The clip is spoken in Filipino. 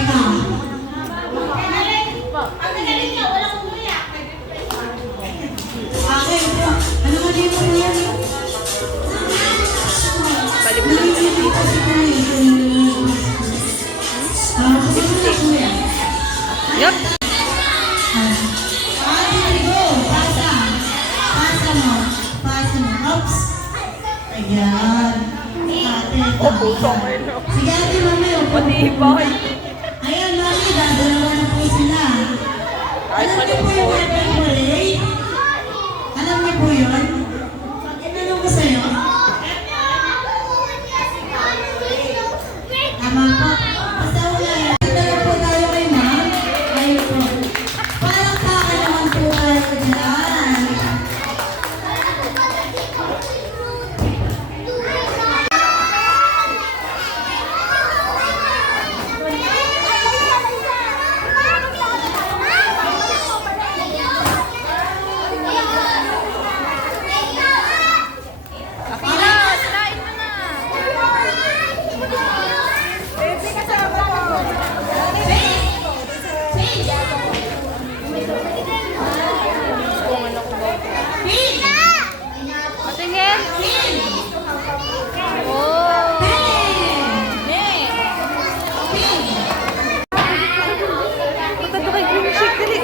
ka. Okay po. Ano nga dito po yan? Balik na lang. Yup. Ayan. O, puso mo yun. Sige, ate, mami. Matibay. Ayan, mami. Dadalawa na po sila. Alam niyo po yung waterplay? Alam niyo po yun? Pag inanong ko sa'yo? Tama po. Basta wala yan. Dala po tayo kay ma'am. Ayun po. Parang sa akin naman po tayo dyan. Patingin. Oh. Punta ka kay Green Shake, dali.